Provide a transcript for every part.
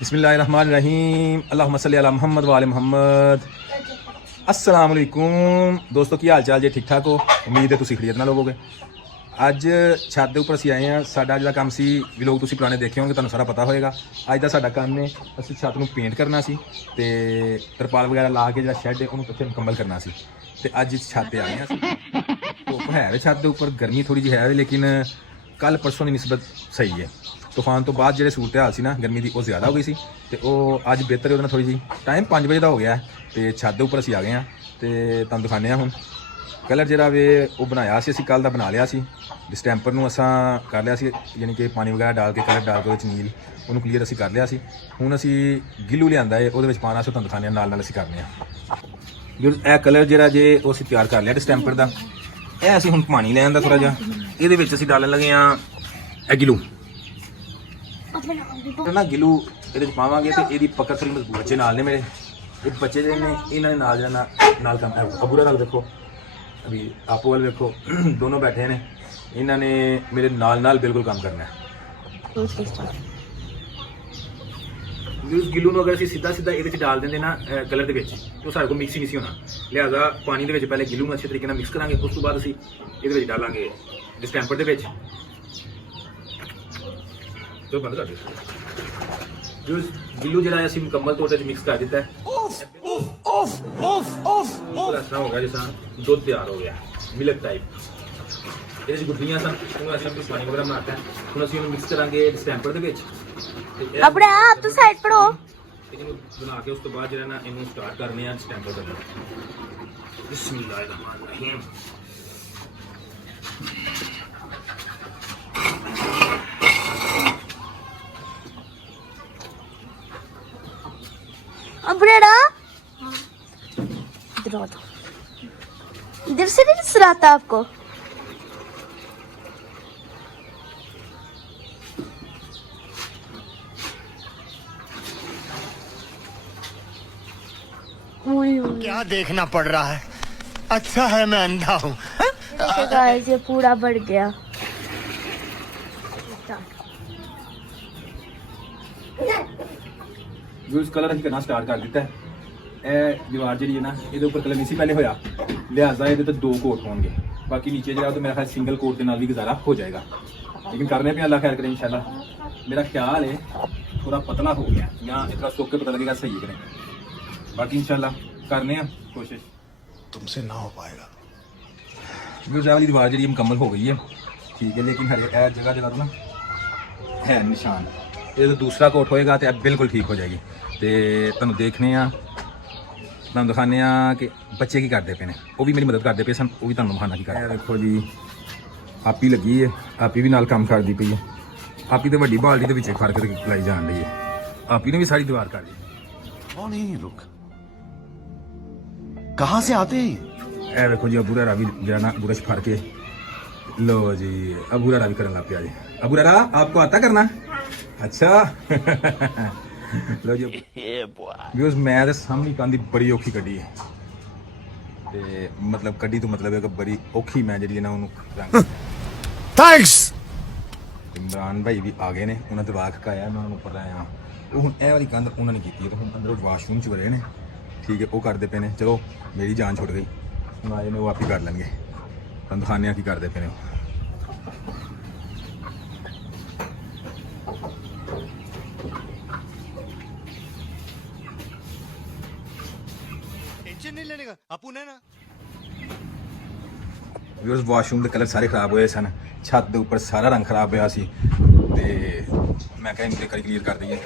बिस्मिल्लाहिर्रहमानिर्रहीम अल्लाहुम्मा सल्ली अला मुहम्मद व आले मुहम्मद। अस्सलाम वालेकुम दोस्तों, की हाल चाल जे? ठीक ठाक हो? उम्मीद है तुसीं खैरियत नाल होवोगे। ਅੱਜ ਛੱਤ ਦੇ ਉੱਪਰ ਅਸੀਂ ਆਏ ਹਾਂ। ਸਾਡਾ ਜਿਹੜਾ ਕੰਮ ਸੀ ਵਲੋਗ ਤੁਸੀਂ ਪੁਰਾਣੇ ਦੇਖੇ ਹੋਣਗੇ, ਤੁਹਾਨੂੰ ਸਾਰਾ ਪਤਾ ਹੋਏਗਾ। ਅੱਜ ਦਾ ਸਾਡਾ ਕੰਮ ਹੈ, ਅਸੀਂ ਛੱਤ ਨੂੰ ਪੇਂਟ ਕਰਨਾ ਸੀ ਤੇ ਤਰਪਾਲ ਵਗੈਰਾ ਲਾ ਕੇ ਜਿਹੜਾ ਸ਼ੈੱਡ ਹੈ ਉਹਨੂੰ ਉੱਥੇ ਮੁਕੰਮਲ ਕਰਨਾ ਸੀ। ਤੇ ਅੱਜ ਇਸ ਛੱਤ ਤੇ ਆਏ ਹਾਂ ਅਸੀਂ। ਧੁੱਪ ਹੈ ਵੇ ਛੱਤ ਦੇ ਉੱਪਰ, ਗਰਮੀ ਥੋੜੀ ਜਿਹੀ ਹੈ ਵੇ, ਲੇਕਿਨ ਕੱਲ ਪਰਸੋਂ ਦੀ ਨਿਸਬਤ ਸਹੀ ਹੈ। ਤੂਫਾਨ ਤੋਂ ਬਾਅਦ ਜਿਹੜੇ ਸੂਰਤ ਹਾਲ ਸੀ ਨਾ ਗਰਮੀ ਦੀ, ਉਹ ਜ਼ਿਆਦਾ ਹੋ ਗਈ ਸੀ ਤੇ ਉਹ ਅੱਜ ਬਿਹਤਰ ਉਹਦੇ ਨਾਲ ਥੋੜੀ ਜਿਹੀ। ਟਾਈਮ 5 ਵਜੇ ਦਾ ਹੋ ਗਿਆ ਤੇ ਛੱਤ ਦੇ ਉੱਪਰ ਅਸੀਂ ਆ ਗਏ ਹਾਂ ਤੇ ਤੁਹਾਨੂੰ ਦਿਖਾਉਂਦੇ ਹਾਂ ਹੁਣ। ਕਲਰ ਜਿਹੜਾ ਵੇ ਉਹ ਬਣਾਇਆ ਸੀ ਅਸੀਂ, ਕੱਲ ਦਾ ਬਣਾ ਲਿਆ ਸੀ। ਡਿਸਟੈਂਪਰ ਨੂੰ ਅਸਾਂ ਕਰ ਲਿਆ ਸੀ, ਯਾਨੀ ਕਿ ਪਾਣੀ ਵਗੈਰਾ ਡਾਲ ਕੇ ਕਲਰ ਡਾਲ ਕੇ ਉਹਦੇ 'ਚ ਨੀਲ ਉਹਨੂੰ ਕਲੀਅਰ ਅਸੀਂ ਕਰ ਲਿਆ ਸੀ। ਹੁਣ ਅਸੀਂ ਗਿੱਲੂ ਲਿਆਂਦਾ ਹੈ, ਉਹਦੇ ਵਿੱਚ ਪਾਣਾ ਸੀ, ਤੁਹਾਨੂੰ ਦਿਖਾਉਂਦੇ ਹਾਂ ਨਾਲ ਨਾਲ ਅਸੀਂ ਕਰਨੇ ਹਾਂ। ਇਹ ਕਲਰ ਜਿਹੜਾ ਜੇ ਉਹ ਅਸੀਂ ਤਿਆਰ ਕਰ ਲਿਆ ਡਿਸਟੈਂਪਰ ਦਾ। ਇਹ ਅਸੀਂ ਹੁਣ ਪਾਣੀ ਲੈਣ ਦਾ ਥੋੜਾ ਜਿਹਾ, ਇਹਦੇ ਵਿੱਚ ਅਸੀਂ ਡਾਲਣ ਲੱਗੇ ਹਾਂ ਇਹ ਗਿੱਲੂ ਨਾ। ਗਿੱਲੂ ਇਹਦੇ 'ਚ ਪਾਵਾਂਗੇ ਤੇ ਇਹਦੀ ਪਕੜ ਥੋੜੀ ਮਜ਼ਬੂਤ। ਬੱਚੇ ਨਾਲ ਨੇ ਮੇਰੇ, ਇਹ ਬੱਚੇ ਜਿਹੜੇ ਨੇ ਇਹਨਾਂ ਨੇ ਨਾਲ ਜਾਣਾ ਨਾਲ ਕੰਮ ਹੈ। ਅਬੂਰਾ ਨਾਲ ਦੇਖੋ, अभी आपो वाल देखो, दोनों बैठे हैं। इन्होंने मेरे नाल नाल बिल्कुल काम करना है। गिलू ਨੂੰ ਅਗਰ ਅਸੀਂ ਸਿੱਧਾ ਸਿੱਧਾ ਇਹਦੇ 'ਚ ਡਾਲ ਦਿੰਦੇ ਨਾ ਕਲਰ ਦੇ ਵਿੱਚ, ਤਾਂ ਸਾਡੇ ਕੋਲ ਮਿਕਸ ਹੀ ਨਹੀਂ ਸੀ ਹੋਣਾ। ਲਿਹਾਜ਼ਾ ਪਾਣੀ ਦੇ ਵਿੱਚ ਪਹਿਲੇ ਗਿਲੂ ਨੂੰ ਅੱਛੇ ਤਰੀਕੇ ਨਾਲ ਮਿਕਸ ਕਰਾਂਗੇ, ਉਸ ਤੋਂ ਬਾਅਦ ਅਸੀਂ ਇਹਦੇ ਵਿੱਚ ਡਾਲਾਂਗੇ ਡਿਸਟੈਂਪਰ ਦੇ ਵਿੱਚ। ਜੋ ਬੰਦ ਕਰ ਦਿਓ। ਗਿਲੂ ਜਿਹੜਾ ਅਸੀਂ ਮੁਕੰਮਲ ਤੌਰ ਤੇ ਮਿਕਸ ਕਰ ਦਿੱਤਾ ਹੈ। ऐसा होगा जैसा दूध तैयार हो गया, मिल्क टाइप। ये गुड्डियां सन ऐसा कुछ पानी वगैरह बनाता है। हम ਅਸੀਂ ਉਹਨੂੰ ਮਿਕਸ ਕਰਾਂਗੇ ਡਿਸਟੈਂਪਰ ਦੇ ਵਿੱਚ। ਆਪਣੇ ਆਪ ਤੋਂ ਸਾਈਡ ਪੜੋ। ਇਹਨੂੰ ਬਣਾ ਕੇ ਉਸ ਤੋਂ ਬਾਅਦ ਜਿਹੜਾ ਨਾ ਇਹਨੂੰ ਸਟਾਰਟ ਕਰਨੇ ਆ ਡਿਸਟੈਂਪਰ ਦੇ ਨਾਲ। ਬਿਸਮਿਲ੍ਲਾਹਿਰਰਹਿਮਾਨਿਰਰਹੀਮ। अब्रेड़ा इधर से नहीं सुनाता आपको। क्या देखना पड़ रहा है? अच्छा है मैं अंधा हूँ। ये पूरा बढ़ गया। यूज कलर ਅਸੀਂ ਕਰਨਾ ਸਟਾਰਟ ਕਰ ਦਿੱਤਾ ਹੈ। ਇਹ ਦੀਵਾਰ ਜਿਹੜੀ ਹੈ ਨਾ ਇਹਦੇ ਉੱਪਰ ਕਲਰ ਨਹੀਂ ਸੀ ਪਹਿਲੇ ਹੋਇਆ, ਲਿਹਾਜ਼ਾ ਇਹਦੇ ਤੇ 2 ਕੋਟ ਹੋਣਗੇ। ਬਾਕੀ ਨੀਚੇ ਜਿਹੜਾ तो मेरा ख्याल सिंगल कोट के नाल भी गुजारा हो जाएगा, लेकिन करने पे अल्लाह खैर करे इंशाल्लाह। मेरा ख्याल है थोड़ा पतला हो गया या इतना सोख के पता लगेगा सही करें। बाकी इंशाल्लाह करने हैं कोशिश, तुमसे ना हो पाएगा। गुजरा वाली दीवार जी मुकम्मल हो गई है, ठीक है, लेकिन हर जगह जगह ना है निशान। ये तो दूसरा कोट होएगा तो अब बिल्कुल ठीक हो जाएगी। तो तुम देखने ਤੁਹਾਨੂੰ ਦਿਖਾਉਂਦੇ ਆ ਕਿ ਬੱਚੇ ਕੀ ਕਰਦੇ ਪਏ ਨੇ। ਉਹ ਵੀ ਮੇਰੀ ਮਦਦ ਕਰਦੇ ਪਏ ਸਨ, ਉਹ ਵੀ ਤੁਹਾਨੂੰ ਦਿਖਾਉਣਾ ਕੀ ਕਰ ਰਿਹਾ। ਦੇਖੋ ਜੀ, ਆਪੀ ਲੱਗੀ ਹੈ, ਆਪੀ ਵੀ ਨਾਲ ਕੰਮ ਕਰਦੀ ਪਈ ਹੈ। ਆਪੀ ਤੇ ਵੱਡੀ ਬਾਲਟੀ ਦੇ ਵਿੱਚ ਫੜ ਕੇ ਲਾਈ ਜਾਣ ਲਈ ਹੈ। ਆਪੀ ਨੇ ਵੀ ਸਾਰੀ ਦੀਵਾਰ ਕਰ ਲਈ। कौन है ये लोग? कहाँ से आते हैं? ਇਹ ਵੇਖੋ ਜੀ, ਅਬੂਰਾ ਵੀ ਜਿਹੜਾ ਨਾ ਬੁਰਸ਼ ਫੜ ਕੇ लो जी, अबूरा भी करने लग पिया जी। अबूरा आपको आता करना? अच्छा। लो जी व्यूअर्स, मैं तो सामने कंध बड़ी औखी कड्डी है ते मतलब कड्डी तो मतलब है कि बड़ी औखी मैं जी ना उन्होंने। थैंक्स। इमरान भाई भी आ गए ने, उन्होंने दबा खकाया, मैं उन्होंने उपर लाया। वो हुण ਇਹ ਵਾਲੀ ਕੰਧ ਉਹਨਾਂ ਨੇ ਕੀਤੀ ਹੈ, तो हुण अंदर वाशरूम च वरे ने, ठीक है, वो करते पे ने। चलो मेरी जान छुट गई, हुण आए ने वो आप ही कर लेंगे। तुहानूं दिखाने की करते पे ने। नहीं लेने का अपू ने ना। व्यूअर्स, वाशरूम के कलर सारे खराब हुए सन, छत के ऊपर सारा रंग खराब होया सी ते मैं कहा इनके करी क्लीयर कर दईए।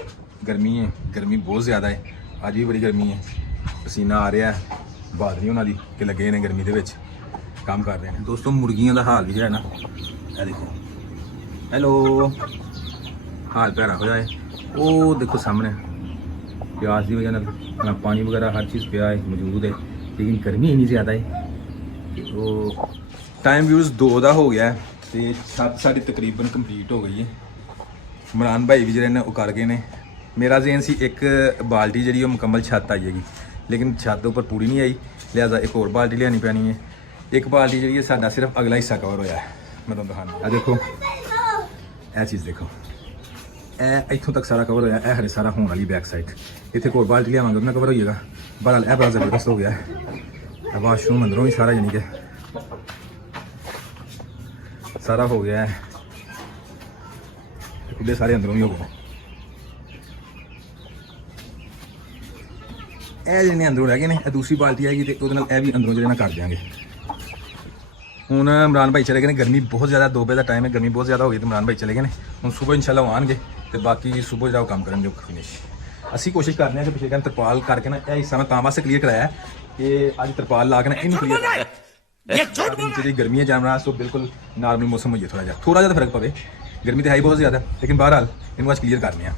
गर्मी है, गर्मी बहुत ज़्यादा है, अज भी बड़ी गर्मी है, पसीना आ रहा है। बहादरी उन्होंने कि लगे ने गर्मी के काम कर रहे हैं। दोस्तों, मुर्गियों का हाल भी जो है ना, यह देखो, हेलो, हाल भैड़ा हो जाए। वो देखो सामने प्यास की वजह ना पानी वगैरह हर चीज़ पिया है, मौजूद है, लेकिन गर्मी इन्नी ज़्यादा है। तो टाइम व्यूज़ 2 का हो गया है तो छत साड़ी तकरीबन कंप्लीट हो गई है। इमरान भाई भी जो कर गए ने। मेरा जेन सी एक बाल्टी जी मुकम्मल छत आई हैगी, लेकिन छत उपर पूरी नहीं आई, लिहाजा एक और बाल्टी लियानी पैनी है। एक बाल्टी जी साडा सिर्फ अगला हिस्सा कवर होया है। मैं तुम दिखाना, देखो यह चीज़ देखो, ਇਹ ਇੱਥੋਂ ਤੱਕ ਸਾਰਾ ਕਵਰ ਹੋਇਆ। ਇਹ ਹਰੇ ਸਾਰਾ ਹੋਣ ਵਾਲੀ ਬੈਕ ਸਾਈਡ। ਇੱਥੇ ਕੋਲ ਬਾਲਟੀ ਲਿਆਵਾਂਗੇ ਉਹਦੇ ਨਾਲ ਕਵਰ ਹੋ ਜਾਏਗਾ। ਬਹਰਾਲ ਇਹ ਬੜਾ ਜ਼ਬਰਦਸਤ ਹੋ ਗਿਆ। ਇਹ ਵਾਸ਼ਰੂਮ ਅੰਦਰੋਂ ਵੀ ਸਾਰਾ ਯਾਨੀ ਕਿ ਸਾਰਾ ਹੋ ਗਿਆ ਹੈ। ਖੁੱਲੇ ਸਾਰੇ ਅੰਦਰੋਂ ਵੀ ਹੋ ਗਏ। ਇਹ ਜਿਹਨੇ ਅੰਦਰੋਂ ਰਹਿ ਗਏ ਨੇ, ਇਹ ਦੂਸਰੀ ਬਾਲਟੀ ਆਏਗੀ ਤੇ ਉਹਦੇ ਨਾਲ ਇਹ ਵੀ ਅੰਦਰੋਂ ਜਿਹੜੇ ਨਾਲ ਕਰ ਦਿਆਂਗੇ। ਹੁਣ ਇਮਰਾਨ ਭਾਈ ਚਲੇ ਗਏ ਨੇ, ਗਰਮੀ ਬਹੁਤ ਜ਼ਿਆਦਾ, 2 ਵਜੇ ਦਾ ਟਾਈਮ ਹੈ, ਗਰਮੀ ਬਹੁਤ ਜ਼ਿਆਦਾ ਹੋ ਗਈ ਤੇ ਇਮਰਾਨ ਭਾਈ ਚਲੇ ਗਏ ਨੇ। ਹੁਣ ਸਵੇਰ ਇਨਸ਼ਾਅੱਲਾ ਉਹ ਆਉਣਗੇ ਤੇ ਬਾਕੀ ਸਵੇਰ ਜਿਹੜਾ ਉਹ ਕੰਮ ਕਰਨਗੇ ਉਹ ਫਿਨਿਸ਼। ਅਸੀਂ ਕੋਸ਼ਿਸ਼ ਕਰਨੇ ਆ ਕਿ ਪਿਛਲੇ ਦਿਨ ਤਰਪਾਲ ਕਰਕੇ ਨਾ ਇਹ ਹਿੱਸਾ ਮੈਂ ਤਾਂ ਵਾਸਤੇ ਕਲੀਅਰ ਕਰਾਇਆ ਕਿ ਅੱਜ ਤਰਪਾਲ ਲਾ ਕੇ ਨਾ ਇਹਨੂੰ ਕਲੀਅਰ ਕਰਾਇਆ। ਜਿਹੜੀ ਗਰਮੀ ਹੈ ਜਾਨਵਰਾਂ ਤੋਂ ਬਿਲਕੁਲ ਨਾਰਮਲ ਮੌਸਮ ਹੋ ਜਾਏ, ਥੋੜਾ ਜਿਹਾ ਫਰਕ ਪਵੇ। ਗਰਮੀ ਤੇ ਹੈ ਹੀ ਬਹੁਤ ਜ਼ਿਆਦਾ, ਲੇਕਿਨ ਬਹਰਹਾਲ ਇਹਨੂੰ ਅੱਜ ਕਲੀਅਰ ਕਰਨੇ ਆ।